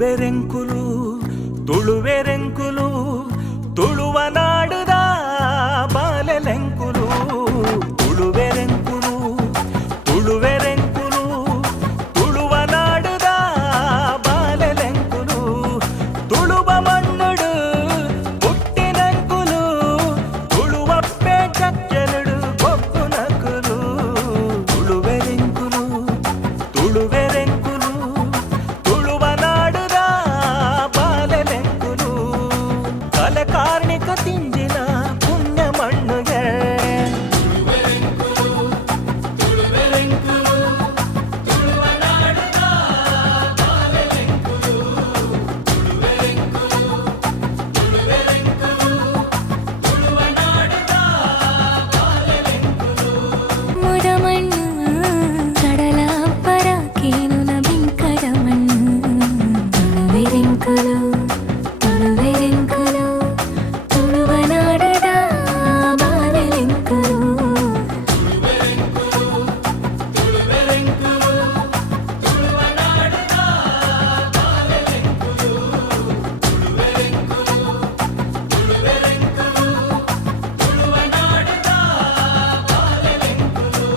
ತುಳುವೆರೆಂಕುಲು ತುಳುವೆರೆಂಕುಲು ತುಳುವ ನಾಡುದ ಬಾಲೆಲೆಂಕುಲು ತುಳುವೆರೆಂಕುಲು ತುಳುವೆರೆಂಕುಲು ತುಳುವ ನಾಡುದ ಬಾಲೆಲೆಂಕುಲು ತುಳುವ ಮಣ್ಣುಡು ಹುಟ್ಟಿನಂಕುಲು ತುಳುವಪ್ಪೆ ಚಕ್ಕೆಲುಡು ಕೊಪ್ಪು ನಕುಲು ತುಳುವೆರೆಂಕುಲು ತುಳುವೆರೆಂಕುಲು ತುಳುವ ನಾಡುದ ಬಾಲೆಲೆಂಕುಲು ಕಲೆ ಕಾರ್ಣಿಕ ತಿಂಜಿನ ಪುಣ್ಯ ಮಣ್ಣುಗೆ ಮುದಮಣ್ಣು ಕಡಲ ಅಬ್ಬರ ಕೇನುನ ಬಿಂಕದ ಮಣ್ಣು ತುಳುವೆರೆಂಕುಲು